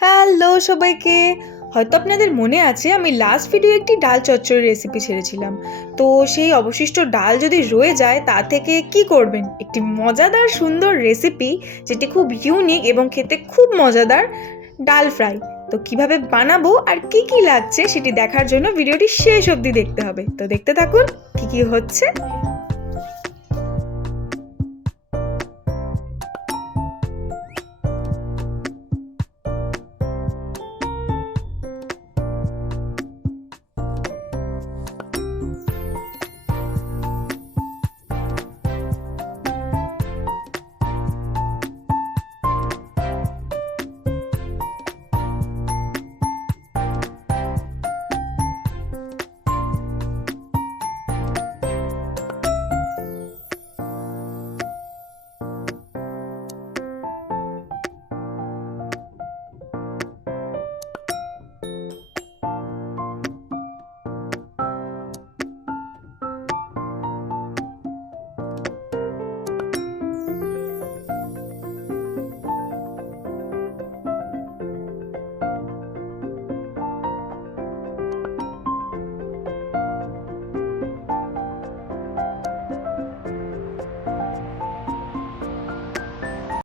Hello সবাইকে। হয়তো আপনাদের মনে আছে আমি লাস্ট ভিডিও একটি ডাল চচ্চড়ি রেসিপি ছেড়েছিলাম। তো সেই অবশিষ্ট ডাল যদি রয়ে যায় তা থেকে কি করবেন, একটি মজাদার সুন্দর রেসিপি যেটি খুব ইউনিক এবং খেতে খুব মজাদার, ডাল ফ্রাই। তো কিভাবে বানাবো আর কি কি লাগছে সেটি দেখার জন্য ভিডিওটি শেষ অবধি দেখতে হবে। তো দেখতে থাকুন কি কি হচ্ছে।